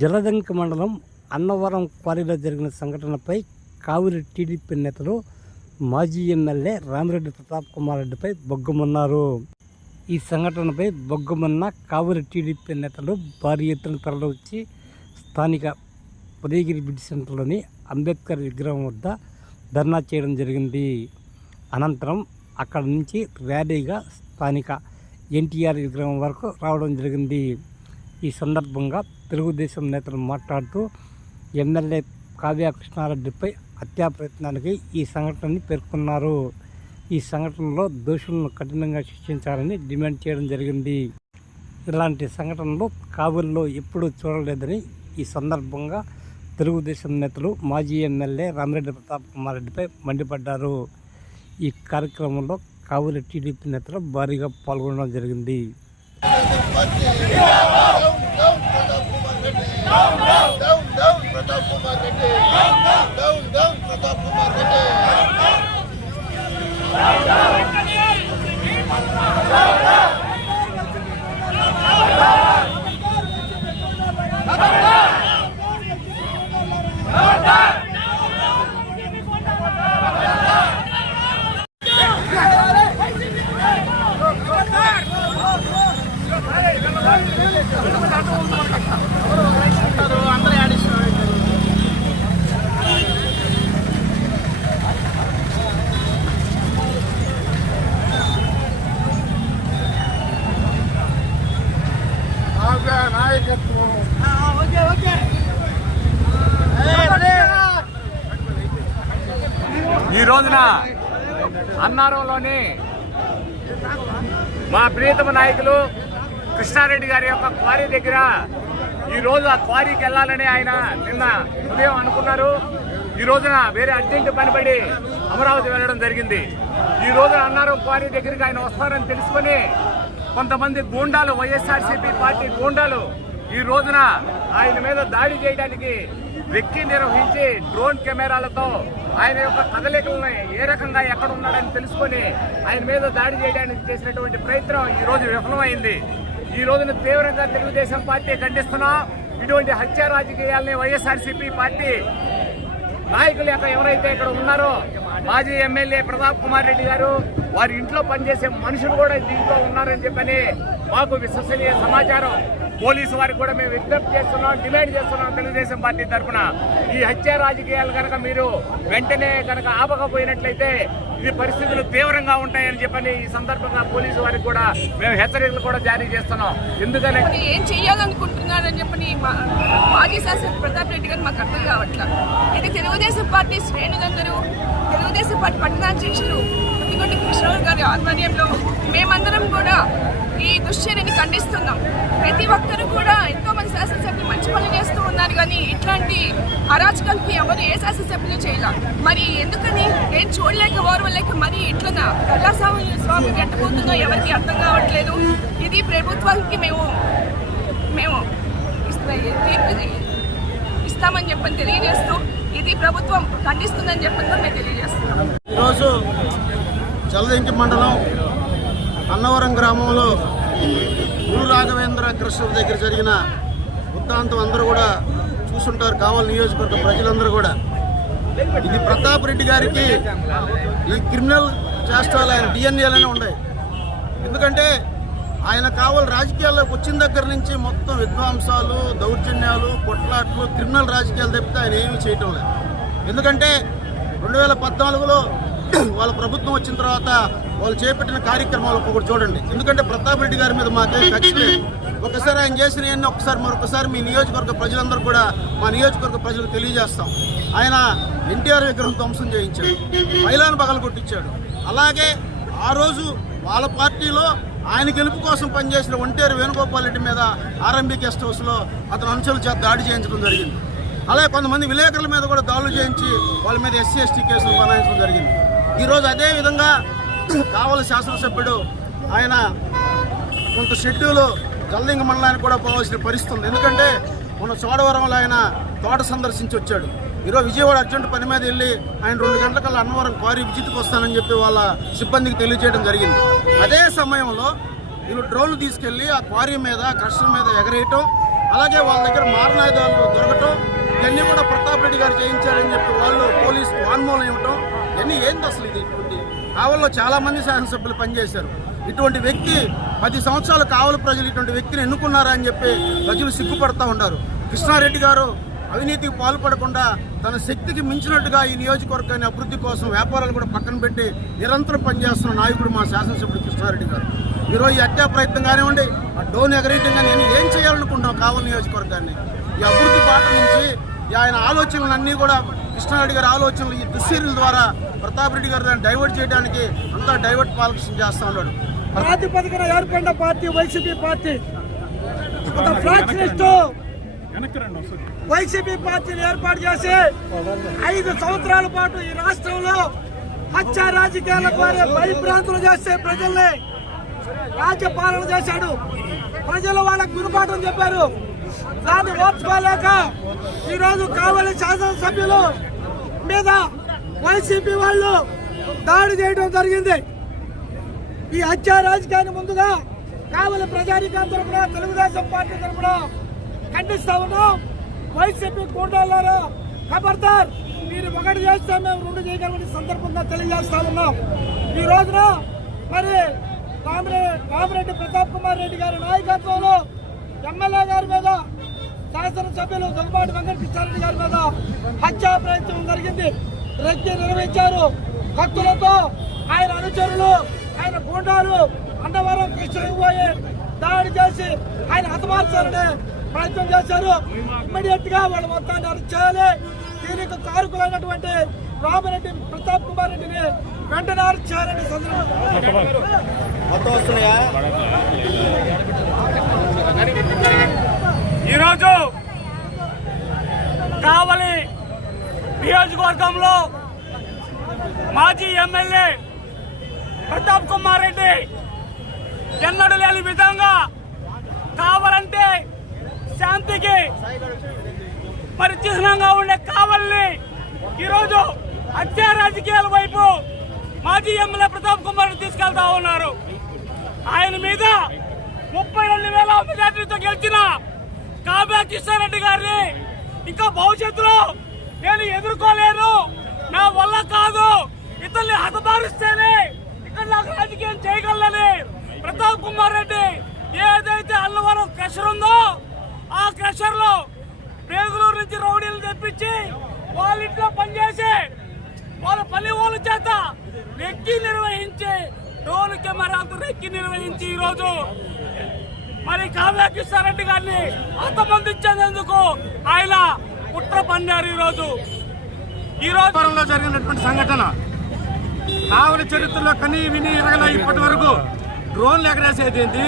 జలదంక మండలం అన్నవరం క్వారీలో జరిగిన సంఘటనపై కావిరి టీడీపీ నేతలు మాజీ ఎమ్మెల్యే రామిరెడ్డి ప్రతాప్ కుమార్ రెడ్డిపై బొగ్గుమన్నారు. ఈ సంఘటనపై బొగ్గుమన్న కావిరి టీడీపీ నేతలు భారీ ఎత్తున తరలివచ్చి స్థానిక ఉదయగిరి బ్రిడ్జ్ సెంటర్లోని అంబేద్కర్ విగ్రహం వద్ద ధర్నా చేయడం జరిగింది. అనంతరం అక్కడ నుంచి ర్యాలీగా స్థానిక ఎన్టీఆర్ విగ్రహం వరకు రావడం జరిగింది. ఈ సందర్భంగా తెలుగుదేశం నేతలు మాట్లాడుతూ ఎమ్మెల్యే కావ్య కృష్ణారెడ్డిపై హత్యా ప్రయత్నానికి ఈ సంఘటనని పేర్కొన్నారు. ఈ సంఘటనలో దోషులను కఠినంగా శిక్షించాలని డిమాండ్ చేయడం జరిగింది. ఇలాంటి సంఘటనలు కాబూల్లో ఎప్పుడూ చూడలేదని ఈ సందర్భంగా తెలుగుదేశం నేతలు మాజీ ఎమ్మెల్యే రామిరెడ్డి ప్రతాప్ కుమార్ రెడ్డిపై మండిపడ్డారు. ఈ కార్యక్రమంలో కావులి టీడీపీ నేతలు భారీగా పాల్గొనడం జరిగింది. Down down Pratap Kumar Reddy down down Pratap Kumar Reddy అన్నారంలోని మా ప్రియతమ నాయకులు కృష్ణారెడ్డి గారి యొక్క క్వారీ దగ్గర ఈ ఆ క్వారీకి వెళ్ళాలని ఆయన నిన్న ఉదయం అనుకున్నారు. ఈ రోజున వేరే అర్జెంట్ పనిపడి అమరావతి వెళ్ళడం జరిగింది. ఈ రోజున అన్నారం క్వారీ దగ్గరికి ఆయన వస్తారని తెలుసుకొని కొంతమంది గూండాలు వైఎస్ఆర్సీపీ పార్టీ గూండాలు ఈ రోజున ఆయన మీద దాడి చేయడానికి వెక్కి నిర్వహించి డ్రోన్ కెమెరాలతో ఆయన యొక్క కదలికలను ఏ రకంగా ఎక్కడ ఉన్నాడని తెలుసుకొని ఆయన మీద దాడి చేయడానికి చేసినటువంటి ప్రయత్నం ఈ రోజు విఫలమైంది. ఈ రోజున తీవ్రంగా తెలుగుదేశం పార్టీ ఖండిస్తున్నాం ఇటువంటి హత్య రాజకీయాల్ని వైఎస్ఆర్సీపీ పార్టీ నాయకులు యొక్క ఎవరైతే ఇక్కడ ఉన్నారో మాజీ ఎమ్మెల్యే ప్రతాప్ కుమార్ రెడ్డి గారు వారి ఇంట్లో పనిచేసే మనుషులు కూడా దీంట్లో ఉన్నారని చెప్పని మాకు విశ్వసనీయ సమాచారం. పోలీసు వారికి కూడా మేము విజ్ఞప్తి చేస్తున్నాం డిమాండ్ చేస్తున్నాం తెలుగుదేశం పార్టీ తరఫున. ఈ హత్య రాజకీయాలు కనుక మీరు వెంటనే కనుక ఆపకపోయినట్లయితే ఇది పరిస్థితులు తీవ్రంగా ఉంటాయని చెప్పని ఈ సందర్భంగా పోలీసు వారికి కూడా మేము హెచ్చరికలు కూడా జారీ చేస్తున్నాం. ఎందుకంటే ఏం చేయాలనుకుంటున్నారని చెప్పని మా- మాజీ శాసన ప్రతాప్ రెడ్డి గారు మాకు అర్థం కావట్లేదు ఇది తెలుగుదేశం పార్టీ శ్రేణులందరూ తెలుగుదేశం పార్టీ పట్టణాధ్యక్షులు పుట్టిగొండ కృష్ణరావు గారి ఆధ్వర్యంలో మేమందరం కూడా ఈ దుశ్చర్యని ఖండిస్తున్నాం. ప్రతి ఒక్కరు కూడా ఎంతో మంది శాసనసభ్యులు మంచి పనులు చేస్తూ ఉన్నారు కానీ ఇట్లాంటి అరాచకాలకి ఎవరు ఏ శాసనసభ్యులు చేయాల? మరి ఎందుకని? ఏం చూడలేక ఓర్వలేక మరి ఇట్లా కళాస్వామి స్వామి గట్టబోతుందో ఎవరికి అర్థం కావట్లేదు. ఇది ప్రభుత్వానికి మేము మేము ఇస్తామని చెప్పని తెలియజేస్తూ ఇది ప్రభుత్వం ఖండిస్తుందని చెప్పని మేము తెలియజేస్తున్నాం. ఈరోజు జలదంకి మండలం అన్నవరం గ్రామంలో గురు రాఘవేంద్ర కృష్ణ దగ్గర జరిగిన వృత్తాంతం అందరూ కూడా చూసుంటారు. కావాలి నియోజకవర్గ ప్రజలందరూ కూడా. ఇది ప్రతాప్ రెడ్డి గారికి ఈ క్రిమినల్ చేష్టాలు ఆయన డిఎన్ఏలోనే ఉన్నాయి. ఎందుకంటే ఆయన కావాలి రాజకీయాల్లోకి వచ్చిన దగ్గర నుంచి మొత్తం విధ్వంసాలు దౌర్జన్యాలు కొట్లాట్లు క్రిమినల్ రాజకీయాలు తప్పితే ఆయన ఏమీ చేయటం లేదు. ఎందుకంటే రెండు వేల పద్నాలుగులో వాళ్ళ ప్రభుత్వం వచ్చిన తర్వాత వాళ్ళు చేపట్టిన కార్యక్రమాలు ఒక్కొక్కటి చూడండి. ఎందుకంటే ప్రతాప్ రెడ్డి గారి మీద మాకేం ఖచ్చితంగా ఒకసారి ఆయన చేసినవన్నీ ఒకసారి మరొకసారి మీ నియోజకవర్గ ప్రజలందరూ కూడా మా నియోజకవర్గ ప్రజలకు తెలియజేస్తాం. ఆయన ఎన్టీఆర్ విగ్రహం ధ్వంసం చేయించాడు. మైలాన్ పగలు కొట్టించాడు. అలాగే ఆ రోజు వాళ్ళ పార్టీలో ఆయన గెలుపు కోసం పనిచేసిన ఒంటేరు వేణుగోపాల్ రెడ్డి మీద ఆర్ఎంబీ గెస్ట్ హౌస్లో అతను అనుచరుల చేత దాడి చేయించడం జరిగింది. అలాగే కొంతమంది విలేకరుల మీద కూడా దాడులు చేయించి వాళ్ళ మీద ఎస్సీ ఎస్టీ కేసులు బనాయించడం జరిగింది. ఈరోజు అదే విధంగా కావలి శాసనసభ్యుడు ఆయన కొంత షెడ్యూలు జల్లింగ మండలానికి కూడా పోవాల్సిన పరిస్థితి ఉంది. ఎందుకంటే మొన్న చోడవరంలో ఆయన తోట సందర్శించి వచ్చాడు. ఈరోజు విజయవాడ అర్జెంట్ పని మీద వెళ్ళి ఆయన రెండు గంటలకల్లా అన్నవరం క్వారీ విజిట్కి వస్తానని చెప్పి వాళ్ళ సిబ్బందికి తెలియజేయడం జరిగింది. అదే సమయంలో వీళ్ళు డ్రోన్లు తీసుకెళ్ళి ఆ క్వారీ మీద క్రషర్ మీద ఎగరేయటం అలాగే వాళ్ళ దగ్గర మారణాయుధాలు దొరకటం ఇవన్నీ కూడా ప్రతాప్ రెడ్డి గారు చేయించారని చెప్పి వాళ్ళు పోలీసు వాన్మూలం ఇవ్వటం ఇవన్నీ ఏంది అసలు ఇది? కావల్లో చాలామంది శాసనసభ్యులు పనిచేశారు. ఇటువంటి వ్యక్తి పది సంవత్సరాలు కావలి ప్రజలు ఇటువంటి వ్యక్తిని ఎన్నుకున్నారా అని చెప్పి ప్రజలు సిగ్గుపడతా ఉన్నారు. కృష్ణారెడ్డి గారు అవినీతికి పాల్పడకుండా తన శక్తికి మించినట్టుగా ఈ నియోజకవర్గాన్ని అభివృద్ధి కోసం వ్యాపారాలు కూడా పక్కన పెట్టి నిరంతరం పనిచేస్తున్న నాయకుడు మా శాసనసభ్యుడు కృష్ణారెడ్డి గారు. ఈరోజు ఈ హత్యా ప్రయత్నం కానివ్వండి ఆ డోన్ ఎగరేయటం కానీ ఏం చేయాలనుకుంటున్నాం కావలి నియోజకవర్గాన్ని? ఈ అభివృద్ధి బాట ఆయన ఆలోచనలన్నీ కూడా కృష్ణారెడ్డి గారి ఆలోచనలు ఈ దుశ్చర్యల ద్వారా ప్రతాప్ రెడ్డి గారు దాన్ని డైవర్ట్ చేయడానికి అంతా డైవర్ట్ పాలకృష్ణ చేస్తా ఉన్నాడు. ప్రాతిపదికన ఏర్పడిన పార్టీ వైసీపీ పార్టీ ఒక ఫ్రాక్షనిస్ట్ వైసీపీ పార్టీని ఏర్పాటు చేసి ఐదు సంవత్సరాల పాటు ఈ రాష్ట్రంలో హత్య రాజకీయాల ద్వారా భయభ్రాంతులు చేసే ప్రజల్ని రాజ్యపాలన చేశాడు. ప్రజలు వాళ్ళకు గురుపాఠం చెప్పారు. దాన్ని ఓర్చుకోలేక ఈరోజు కావలి శాసనసభ్యులు మీద వైసీపీ వాళ్ళు దాడి చేయడం జరిగింది. ఈ హత్య రాజకీయాన్ని ముందుగా కావలి ప్రజానికం తరపున తెలుగుదేశం పార్టీ తరపున ఖండిస్తా ఉన్నాం. వైసీపీ గూండాలారా ఖబర్దార్ మీరు ఒకటి చేస్తే మేము రెండు చేయగలమని సందర్భంగా తెలియజేస్తా ఉన్నాం. ఈ రోజున మరి రామరెడ్డి రామరెడ్డి ప్రతాప్ కుమార్ రెడ్డి గారి నాయకత్వంలో ఎమ్మెల్యే గారి మీద శాసనసభ్యులు దొంగపాటి వెంకటకృష్ణారెడ్డి గారి మీద హత్యా ప్రయత్నం జరిగింది. రెక్కి నిర్వహించారు. కత్తులతో ఆయన అనుచరులు ఆయన గుండాలు అన్నవరం కృష్ణకి పోయి దాడి చేసి ఆయన హతమార్చాలని ప్రయత్నం చేశారు. ఇమ్మీడియట్గా వాళ్ళు మొత్తాన్ని అరెస్ట్ చేయాలి. దీనికి కారుకులైనటువంటి రామరెడ్డి ప్రతాప్ కుమార్ రెడ్డిని వెంటనే అరెస్ట్ చేయాలని సందర్భంగా ఈరోజు కావలి నియోజకవర్గంలో మాజీ ఎమ్మెల్యే ప్రతాప్ కుమార్ రెడ్డి ఎన్నడూ లేని విధంగా కావాలంటే శాంతికి మరి చిహ్నంగా ఉండే కావల్ని ఈరోజు హత్యా రాజకీయాల వైపు మాజీ ఎమ్మెల్యే ప్రతాప్ కుమార్ రెడ్డి తీసుకెళ్తా ఉన్నారు. ఆయన మీద ముప్పై రెండు వేల మెజార్టీతో గెలిచిన కావ్య కిషారెడ్డి గారిని ఇంకా భవిష్యత్తులో నేను ఎదుర్కోలేను. నా వల్ల కాదు. ఇతన్ని హతమారుస్తేనే ఇక్కడ నాకు రాజకీయం చేయగలని ప్రతాప్ కుమార్ రెడ్డి ఏదైతే అల్లవరం క్రషర్ ఉందో ఆ క్రషర్లో బెంగళూరు నుంచి రౌడీలు తెప్పించి వాళ్ళ ఇంట్లో పనిచేసి వాళ్ళ పల్లె వాళ్ళ చేత రెక్కి నిర్వహించి టోల్ కెమెరాలతో రెక్కి నిర్వహించి ఈరోజు మరి కావ్య కానీ గారిని అంతమందించేందుకు ఆయన కుట్ర పన్నారు ఈ రోజు జరిగినటువంటి సంఘటన. కావలి చరిత్రలో కని విని ఎరగల ఇప్పటి వరకు డ్రోన్లు ఎగరేసేది ఏంది?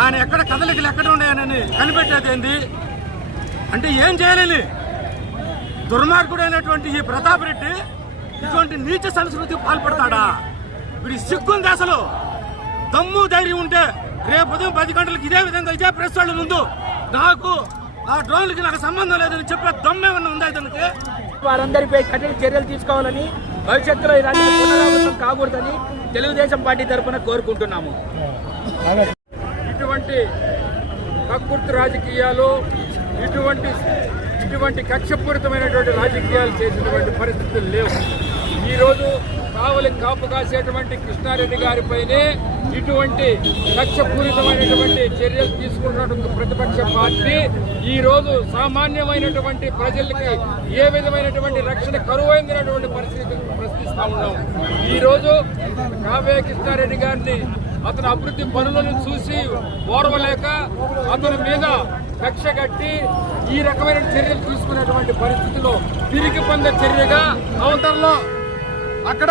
ఆయన ఎక్కడ కదలికలు ఎక్కడ ఉన్నాయని కనిపెట్టేది ఏంది? అంటే ఏం చేయలేని? దుర్మార్గుడైనటువంటి ఈ ప్రతాప్ రెడ్డి ఇటువంటి నీచ సంస్కృతికి పాల్పడతాడా? వీడి సిగ్గుంది అసలు. దమ్ము ధైర్యం ఉంటే రేపు ఉదయం పది గంటలకు ఇదే విధంగా ఇదే ప్రెస్ వాళ్ళ ముందు నాకు ఆ డ్రోన్లకి నాకు సంబంధం లేదని చెప్పే దమ్మేమన్నా ఉందా ఇతనికి? వారందరిపై కఠిన చర్యలు తీసుకోవాలని భవిష్యత్తులో ఇలాంటి పునరావృతం కాకూడదని తెలుగుదేశం పార్టీ తరఫున కోరుకుంటున్నాము. ఇటువంటి కక్కుర్తి రాజకీయాలు ఇటువంటి ఇటువంటి కక్షపూరితమైనటువంటి రాజకీయాలు చేసినటువంటి పరిస్థితులు లేవు. ఈరోజు కావలి కాపు కాసేటువంటి కృష్ణారెడ్డి గారిపైనే ఇటువంటి లక్ష్యపూరితమైనటువంటి చర్యలు తీసుకుంటున్నటువంటి ప్రతిపక్ష పార్టీ ఈరోజు సామాన్యమైనటువంటి ప్రజలకి ఏ విధమైనటువంటి రక్షణ కరువైందినటువంటి పరిస్థితి ప్రశ్నిస్తూ ఉన్నాం. ఈరోజు కావ్య కృష్ణారెడ్డి గారిని అతని అభివృద్ధి పనులను చూసి ఓర్వలేక అతని మీద కక్ష కట్టి ఈ రకమైన చర్యలు తీసుకున్నటువంటి పరిస్థితిలో తిరిగి పొందే చర్యగా అవతరలో అక్కడ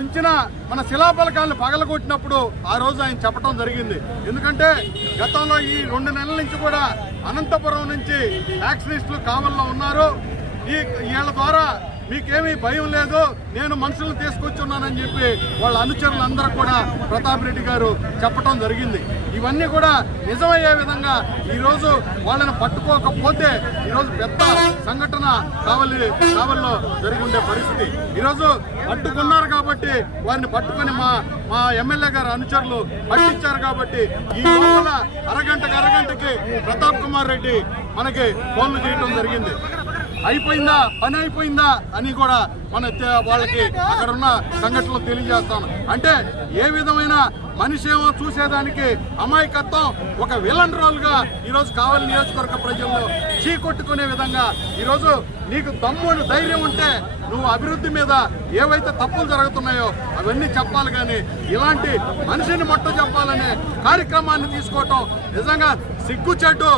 ఉంచిన మన శిలాఫలకాలను పగలగొట్టినప్పుడు ఆ రోజు ఆయన చెప్పడం జరిగింది. ఎందుకంటే గతంలో ఈ రెండు నెలల నుంచి కూడా అనంతపురం నుంచి యాక్సిడెంట్స్లు కావల్లో ఉన్నారు. ఈ వీళ్ళ ద్వారా మీకేమీ భయం లేదు నేను మనుషులను తీసుకొచ్చున్నానని చెప్పి వాళ్ళ అనుచరులందరూ కూడా ప్రతాప్ రెడ్డి గారు చెప్పడం జరిగింది. ఇవన్నీ కూడా నిజమయ్యే విధంగా ఈరోజు వాళ్ళని పట్టుకోకపోతే ఈరోజు పెద్ద సంఘటన కావలి కావల్లో జరిగి ఉండే పరిస్థితి. ఈరోజు పట్టుకున్నారు కాబట్టి వారిని పట్టుకొని మా మా ఎమ్మెల్యే గారు అనుచరులు పట్టించారు కాబట్టి ఈ లోపల అరగంటకి అరగంటకి ప్రతాప్ కుమార్ రెడ్డి మనకి ఫోన్లు చేయడం జరిగింది. అయిపోయిందా? పని అయిపోయిందా? అని కూడా మన వాళ్ళకి అక్కడ ఉన్న సంఘటనలు తెలియజేస్తాను. అంటే ఏ విధమైన మనిషి ఏమో చూసేదానికి అమాయకత్వం ఒక విలన్ రోల్గా ఈరోజు కావాలి నియోజకవర్గ ప్రజల్లో చీకొట్టుకునే విధంగా ఈరోజు నీకు దమ్ము ధైర్యం ఉంటే నువ్వు అభివృద్ధి మీద ఏవైతే తప్పులు జరుగుతున్నాయో అవన్నీ చెప్పాలి కానీ ఇలాంటి మనిషిని మొట్ట చెప్పాలనే కార్యక్రమాన్ని తీసుకోవటం నిజంగా సిగ్గుచెట్టు